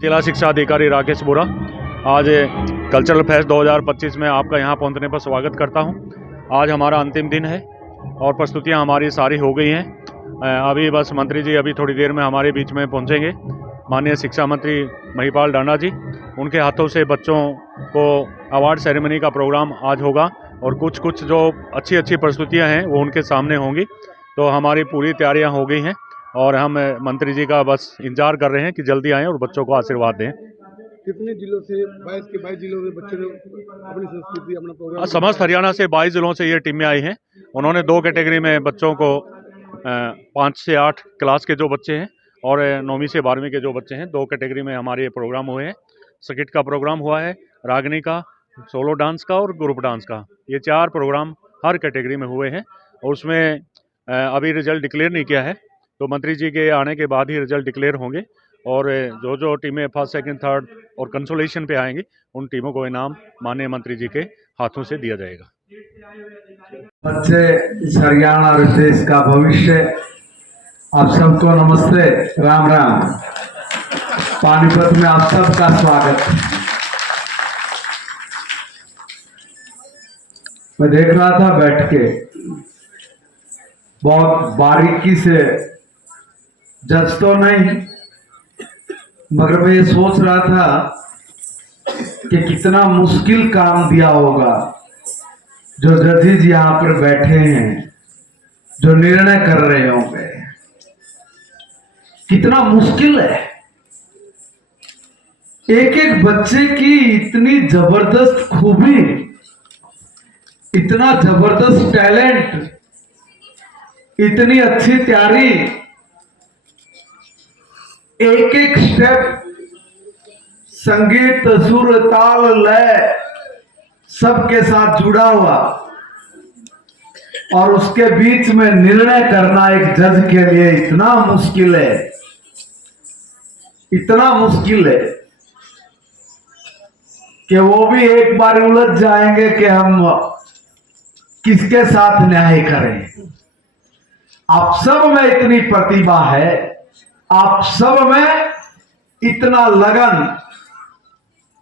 जिला शिक्षा अधिकारी राकेश बोरा, आज कल्चरल फेस्ट 2025 में आपका यहाँ पहुँचने पर स्वागत करता हूँ। आज हमारा अंतिम दिन है और प्रस्तुतियाँ हमारी सारी हो गई हैं। अभी बस मंत्री जी अभी थोड़ी देर में हमारे बीच में पहुँचेंगे। माननीय शिक्षा मंत्री महिपाल ढांडा जी, उनके हाथों से बच्चों को अवार्ड सेरेमनी का प्रोग्राम आज होगा और कुछ जो अच्छी प्रस्तुतियाँ हैं वो उनके सामने होंगी। तो हमारी पूरी तैयारियाँ हो गई हैं और हम मंत्री जी का बस इंतजार कर रहे हैं कि जल्दी आएँ और बच्चों को आशीर्वाद दें। कितने जिलों से 22 जिलों से बच्चों ने अपनी संस्कृति अपना प्रोग्राम? समस्त हरियाणा से 22 जिलों से ये टीमें आई हैं। उन्होंने 2 कैटेगरी में बच्चों को 5 से 8 क्लास के जो बच्चे हैं और 9वीं से 12वीं के जो बच्चे हैं, 2 कैटेगरी में हमारे ये प्रोग्राम हुए हैं। स्किट का प्रोग्राम हुआ है, रागनी का, सोलो डांस का और ग्रुप डांस का। ये 4 प्रोग्राम हर कैटेगरी में हुए हैं और उसमें अभी रिजल्ट डिक्लेयर नहीं किया है, तो मंत्री जी के आने के बाद ही रिजल्ट डिक्लेयर होंगे और जो टीमें फर्स्ट, सेकंड, थर्ड और कंसोलेशन पे आएंगी उन टीमों को इनाम माननीय मंत्री जी के हाथों से दिया जाएगा। बच्चे इस हरियाणा और देश का भविष्य, आप सबको नमस्ते, राम राम। पानीपत में आप सबका स्वागत। मैं देख रहा था बैठ के, बहुत बारीकी से, जज तो नहीं, मगर मैं ये सोच रहा था कि कितना मुश्किल काम दिया होगा जो जजेज यहाँ पर बैठे हैं, जो निर्णय कर रहे होंगे। कितना मुश्किल है। एक बच्चे की इतनी जबरदस्त खूबी, इतना जबरदस्त टैलेंट, इतनी अच्छी तैयारी, एक स्टेप, संगीत, सुर, ताल, लय सबके साथ जुड़ा हुआ और उसके बीच में निर्णय करना एक जज के लिए इतना मुश्किल है, इतना मुश्किल है कि वो भी एक बार उलझ जाएंगे कि हम किसके साथ न्याय करें। आप सब में इतनी प्रतिभा है, आप सब में इतना लगन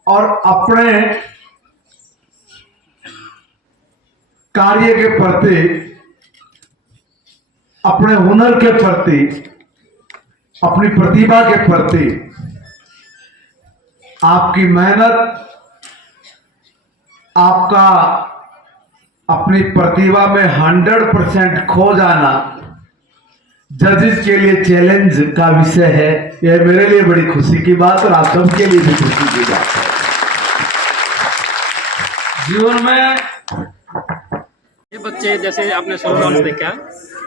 और अपने कार्य के प्रति, अपने हुनर के प्रति, अपनी प्रतिभा के प्रति आपकी मेहनत, आपका अपनी प्रतिभा में 100% खो जाना जजेस के लिए चैलेंज का विषय है। यह मेरे लिए बड़ी खुशी की बात और आप सबके लिए भी खुशी की बात है। जीवन में ये बच्चे, जैसे आपने सोलो डांस देखा,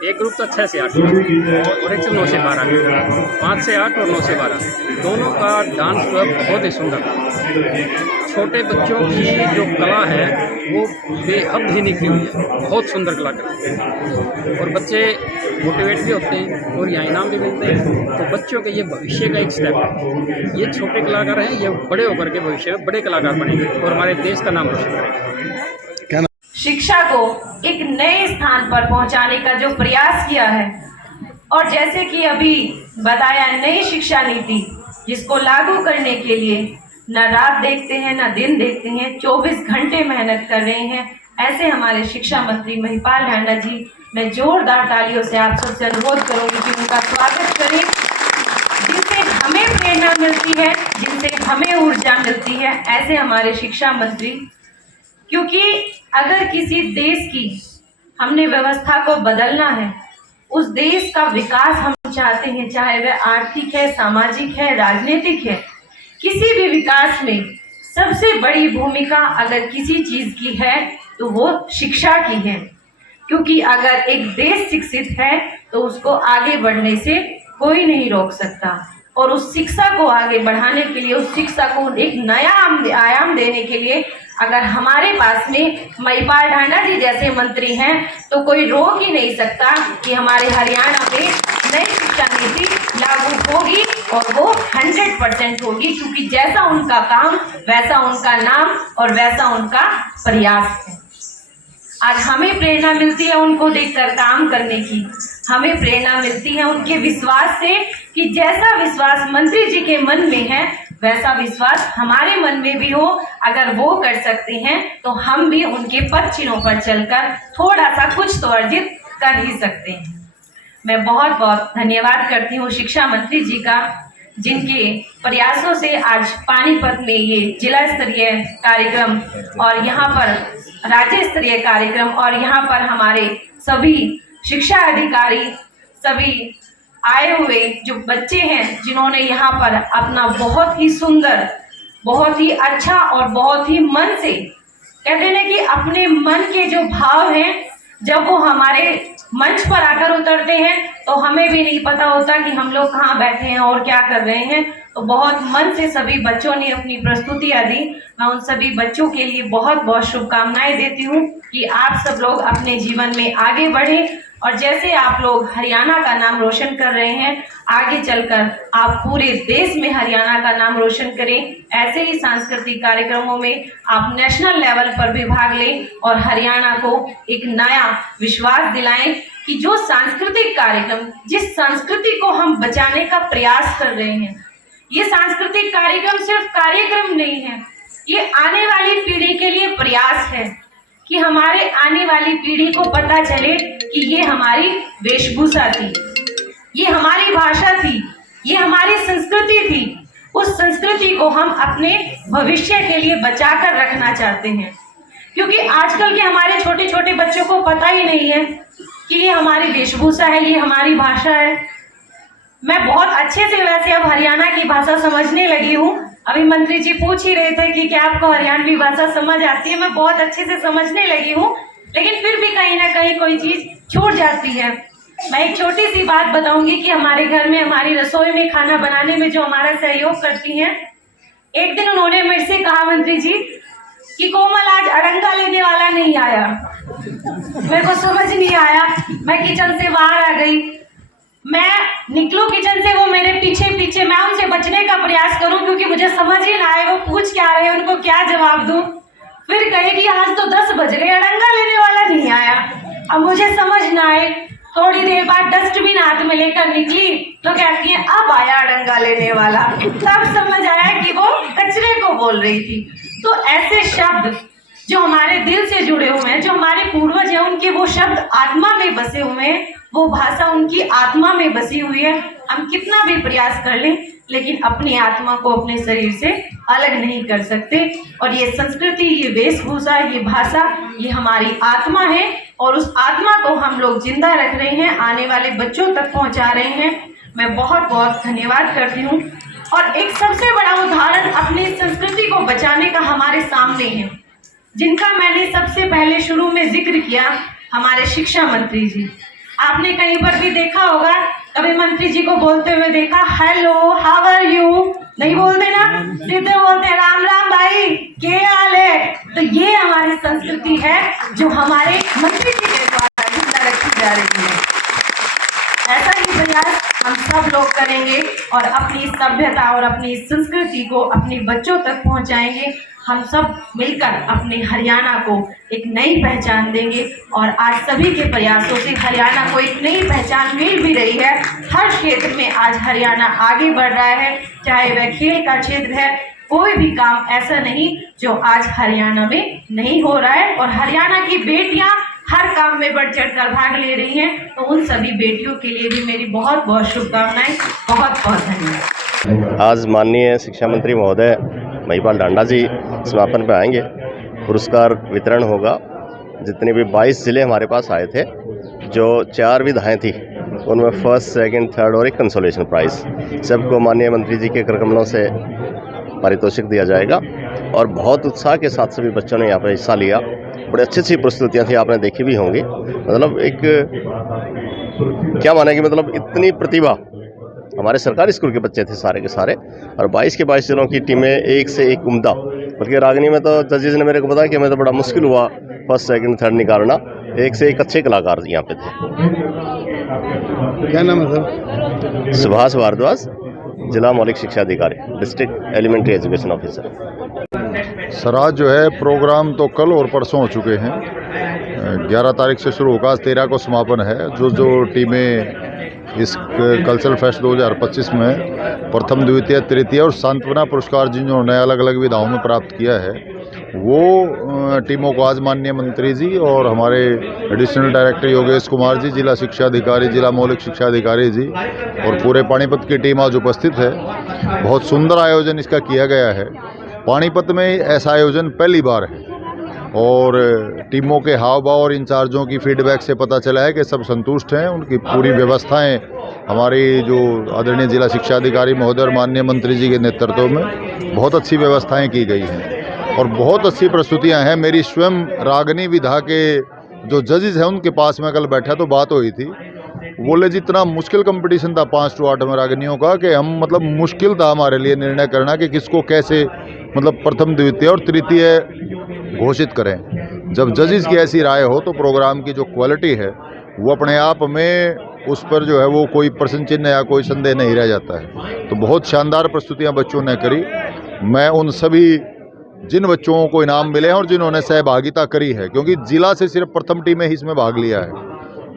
एक ग्रुप था 6 से 8 और एक 9 से 12, 5 से 8 और 9 से 12, दोनों का डांस बहुत ही सुंदर था। छोटे बच्चों की जो कला है वो बेहद ही निखरी हुई है, बहुत सुंदर कला करते हैं और बच्चे मोटिवेट भी होते हैं और यहाँ इनाम भी मिलते हैं। तो बच्चों के ये भविष्य का एक स्टेप है। ये छोटे कलाकार हैं, ये बड़े होकर के भविष्य में बड़े कलाकार बनेंगे और हमारे देश का नाम रोशन करेंगे। शिक्षा को एक नए स्थान पर पहुंचाने का जो प्रयास किया है और जैसे कि अभी बताया, नई शिक्षा नीति जिसको लागू करने के लिए न रात देखते हैं न दिन देखते हैं, 24 घंटे मेहनत कर रहे हैं, ऐसे हमारे शिक्षा मंत्री महिपाल ढांडा जी, मैं जोरदार तालियों से आप सबसे अनुरोध करूंगी कि उनका स्वागत करें, जिनसे हमें प्रेरणा मिलती है, जिनसे हमें ऊर्जा मिलती है, ऐसे हमारे शिक्षा मंत्री। क्योंकि अगर किसी देश की हमने व्यवस्था को बदलना है, उस देश का विकास हम चाहते हैं, चाहे वह आर्थिक है, सामाजिक है, राजनीतिक है, किसी भी विकास में सबसे बड़ी भूमिका अगर किसी चीज की है तो वो शिक्षा की है। क्योंकि अगर एक देश शिक्षित है तो उसको आगे बढ़ने से कोई नहीं रोक सकता और उस शिक्षा को आगे बढ़ाने के लिए, उस शिक्षा को एक नया आयाम देने के लिए अगर हमारे पास में महिपाल ढांडा जी जैसे मंत्री हैं तो कोई रोक ही नहीं सकता कि हमारे हरियाणा में नई शिक्षा नीति लागू होगी और वो 100% होगी, क्योंकि जैसा उनका काम वैसा उनका नाम और वैसा उनका प्रयास है। आज हमें प्रेरणा मिलती है उनको देखकर काम करने की, हमें प्रेरणा मिलती है उनके विश्वास से कि जैसा विश्वास मंत्री जी के मन में है वैसा विश्वास हमारे मन में भी हो। अगर वो कर सकते हैं तो हम भी उनके पद चिन्हों पर चलकर थोड़ा सा कुछ तो अर्जित कर ही सकते हैं। मैं बहुत बहुत धन्यवाद करती हूँ शिक्षा मंत्री जी का, जिनके प्रयासों से आज पानीपत में ये जिला स्तरीय कार्यक्रम और यहाँ पर राज्य स्तरीय कार्यक्रम और यहाँ पर हमारे सभी शिक्षा अधिकारी, सभी आए हुए जो बच्चे हैं, जिन्होंने यहाँ पर अपना बहुत ही सुंदर, बहुत ही अच्छा और बहुत ही मन से, कहते हैं कि अपने मन के जो भाव हैं जब वो हमारे मंच पर आकर उतरते हैं तो हमें भी नहीं पता होता कि हम लोग कहाँ बैठे हैं और क्या कर रहे हैं। तो बहुत मन से सभी बच्चों ने अपनी प्रस्तुतियाँ दी। मैं उन सभी बच्चों के लिए बहुत बहुत शुभकामनाएं देती हूँ कि आप सब लोग अपने जीवन में आगे बढ़ें और जैसे आप लोग हरियाणा का नाम रोशन कर रहे हैं, आगे चलकर आप पूरे देश में हरियाणा का नाम रोशन करें। ऐसे ही सांस्कृतिक कार्यक्रमों में आप नेशनल लेवल पर भी भाग लें और हरियाणा को एक नया विश्वास दिलाएं कि जो सांस्कृतिक कार्यक्रम, जिस संस्कृति को हम बचाने का प्रयास कर रहे हैं, ये सांस्कृतिक कार्यक्रम सिर्फ कार्यक्रम नहीं है, ये आने वाली पीढ़ी के लिए प्रयास है कि हमारे आने वाली पीढ़ी को पता चले कि ये हमारी वेशभूषा थी, ये हमारी भाषा थी, ये हमारी संस्कृति थी। उस संस्कृति को हम अपने भविष्य के लिए बचा कर रखना चाहते हैं, क्योंकि आजकल के हमारे छोटे छोटे बच्चों को पता ही नहीं है कि ये हमारी वेशभूषा है, ये हमारी भाषा है। मैं बहुत अच्छे से वैसे अब हरियाणा की भाषा समझने लगी हूँ। अभी मंत्री जी पूछ ही रहे थे कि क्या आपको हरियाणवी भाषा समझ आती है। मैं बहुत अच्छे से समझने लगी हूँ, लेकिन फिर भी कहीं ना कहीं कोई चीज़ छूट जाती है। मैं एक छोटी सी बात बताऊंगी कि हमारे घर में, हमारी रसोई में खाना बनाने में जो हमारा सहयोग करती हैं, एक दिन उन्होंने मेरे से कहा, मंत्री जी, कि कोमल आज अड़ंगा लेने वाला नहीं आया। मेरे को समझ नहीं आया, मैं किचन से बाहर आ गई। मैं निकलूं किचन से, वो मेरे पीछे पीछे, मैं उनसे बचने का प्रयास करूं क्योंकि मुझे समझ ही ना आए वो पूछ क्या रहे हैं, उनको क्या जवाब दूं। फिर कहे कि आज तो 10 बज गए, अड़ंगा लेने वाला नहीं आया। अब मुझे समझ ना आए, थोड़ी देर बाद डस्टबिन हाथ में लेकर निकली तो कहती है अब आया अड़ंगा लेने वाला। तब समझ आया कि वो कचरे को बोल रही थी। तो ऐसे शब्द जो हमारे दिल से जुड़े हुए हैं, जो हमारे पूर्वज हैं, उनके वो शब्द आत्मा में बसे हुए हैं, वो भाषा उनकी आत्मा में बसी हुई है। हम कितना भी प्रयास कर लें, लेकिन अपनी आत्मा को अपने शरीर से अलग नहीं कर सकते। और ये संस्कृति, ये वेशभूषा, ये भाषा, ये हमारी आत्मा है और उस आत्मा को हम लोग जिंदा रख रहे हैं, आने वाले बच्चों तक पहुंचा रहे हैं। मैं बहुत बहुत धन्यवाद करती हूँ। और एक सबसे बड़ा उदाहरण अपनी संस्कृति को बचाने का हमारे सामने है, जिनका मैंने सबसे पहले शुरू में जिक्र किया, हमारे शिक्षा मंत्री जी। आपने कहीं पर भी देखा होगा, कभी मंत्री जी को बोलते हुए देखा, हेलो हाउ आर यू, नहीं बोलते ना, सीधे बोलते राम राम भाई, क्या हाल है। तो ये हमारी संस्कृति है जो हमारे मंत्री जी के द्वारा जिंदा रखी जा रही है। ऐसा ही प्रयास हम सब लोग करेंगे और अपनी सभ्यता और अपनी संस्कृति को अपने बच्चों तक पहुंचाएंगे। हम सब मिलकर अपने हरियाणा को एक नई पहचान देंगे और आज सभी के प्रयासों से हरियाणा को एक नई पहचान मिल भी रही है। हर क्षेत्र में आज हरियाणा आगे बढ़ रहा है, चाहे वह खेल का क्षेत्र है, कोई भी काम ऐसा नहीं जो आज हरियाणा में नहीं हो रहा है। और हरियाणा की बेटियां हर काम में बढ़ चढ़ कर भाग ले रही हैं, तो उन सभी बेटियों के लिए भी मेरी बहुत बहुत शुभकामनाएं। बहुत बहुत धन्यवाद। आज माननीय शिक्षा मंत्री महोदय महिपाल डांडा जी समापन पर आएंगे, पुरस्कार वितरण होगा। जितने भी 22 ज़िले हमारे पास आए थे, जो 4 विधाएँ थी, उनमें फर्स्ट, सेकंड, थर्ड और एक कंसोलेशन प्राइज़, सबको माननीय मंत्री जी के कर कमलों से पारितोषिक दिया जाएगा। और बहुत उत्साह के साथ सभी बच्चों ने यहाँ पर हिस्सा लिया। बड़ी अच्छी अच्छी प्रस्तुतियाँ थी, आपने देखी भी होंगी। मतलब एक क्या माने कि मतलब इतनी प्रतिभा, हमारे सरकारी स्कूल के बच्चे थे सारे के सारे, और 22 के 22 जिलों की टीमें एक से एक उम्दा। बल्कि रागनी में तो जजेस ने मेरे को बताया कि हमें तो बड़ा मुश्किल हुआ फर्स्ट, सेकंड, थर्ड निकालना। एक से एक अच्छे कलाकार यहाँ पे थे। क्या नाम है सर? सुभाष भारद्वाज, जिला मौलिक शिक्षा अधिकारी, district elementary education officer. Sir आज जो है प्रोग्राम तो कल और परसों हो चुके हैं। 11 तारीख से शुरू होगा, 13 को समापन है। जो टीमें इस कल्चरल फेस्ट 2025 में प्रथम, द्वितीय, तृतीय और सांत्वना पुरस्कार जिन्होंने अलग अलग विधाओं में प्राप्त किया है, वो टीमों को आज माननीय मंत्री जी और हमारे एडिशनल डायरेक्टर योगेश कुमार जी, जिला शिक्षा अधिकारी, जिला मौलिक शिक्षा अधिकारी जी और पूरे पानीपत की टीम आज उपस्थित है। बहुत सुंदर आयोजन इसका किया गया है। पानीपत में ऐसा आयोजन पहली बार है और टीमों के हाव भाव और इंचार्जों की फीडबैक से पता चला है कि सब संतुष्ट हैं। उनकी पूरी व्यवस्थाएं हमारी जो आदरणीय जिला शिक्षा अधिकारी महोदय और माननीय मंत्री जी के नेतृत्व में बहुत अच्छी व्यवस्थाएं की गई हैं और बहुत अच्छी प्रस्तुतियां हैं। मेरी स्वयं रागनी विधा के जो जजेस हैं उनके पास में कल बैठा तो बात हुई थी, बोले जितना मुश्किल कंपटीशन था 5 to 8 में रागनियों का कि हम मतलब मुश्किल था हमारे लिए निर्णय करना कि किसको कैसे मतलब प्रथम, द्वितीय और तृतीय घोषित करें। जब जजेस की ऐसी राय हो तो प्रोग्राम की जो क्वालिटी है वो अपने आप में उस पर जो है वो कोई प्रश्न चिन्ह या कोई संदेह नहीं रह जाता है। तो बहुत शानदार प्रस्तुतियां बच्चों ने करी। मैं उन सभी जिन बच्चों को इनाम मिले हैं और जिन्होंने सहभागिता करी है, क्योंकि जिला से सिर्फ प्रथम टीम में ही इसमें भाग लिया है,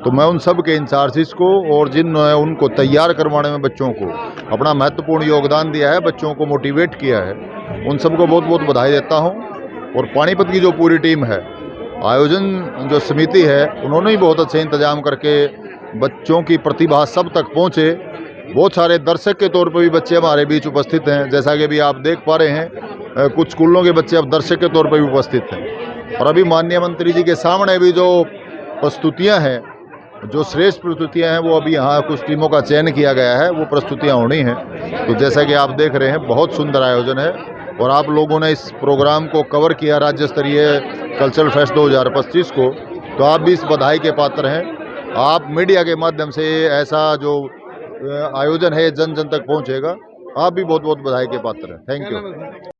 तो मैं उन सब के इंचार्जिस को और जिन्होंने उनको तैयार करवाने में बच्चों को अपना महत्वपूर्ण योगदान दिया है, बच्चों को मोटिवेट किया है, उन सबको बहुत बहुत बधाई देता हूं। और पानीपत की जो पूरी टीम है, आयोजन जो समिति है, उन्होंने भी बहुत अच्छे इंतजाम करके बच्चों की प्रतिभा सब तक पहुंचे। बहुत सारे दर्शक के तौर पर भी बच्चे हमारे बीच उपस्थित हैं, जैसा कि भी आप देख पा रहे हैं कुछ स्कूलों के बच्चे अब दर्शक के तौर पर भी उपस्थित हैं। और अभी माननीय मंत्री जी के सामने भी जो प्रस्तुतियाँ हैं, जो श्रेष्ठ प्रस्तुतियां हैं, वो अभी यहाँ कुछ टीमों का चयन किया गया है, वो प्रस्तुतियां होनी हैं। तो जैसा कि आप देख रहे हैं बहुत सुंदर आयोजन है और आप लोगों ने इस प्रोग्राम को कवर किया राज्य स्तरीय कल्चरल फेस्ट 2025 को, तो आप भी इस बधाई के पात्र हैं। आप मीडिया के माध्यम से ऐसा जो आयोजन है जन जन तक पहुँचेगा, आप भी बहुत बहुत बधाई के पात्र हैं। Thank you.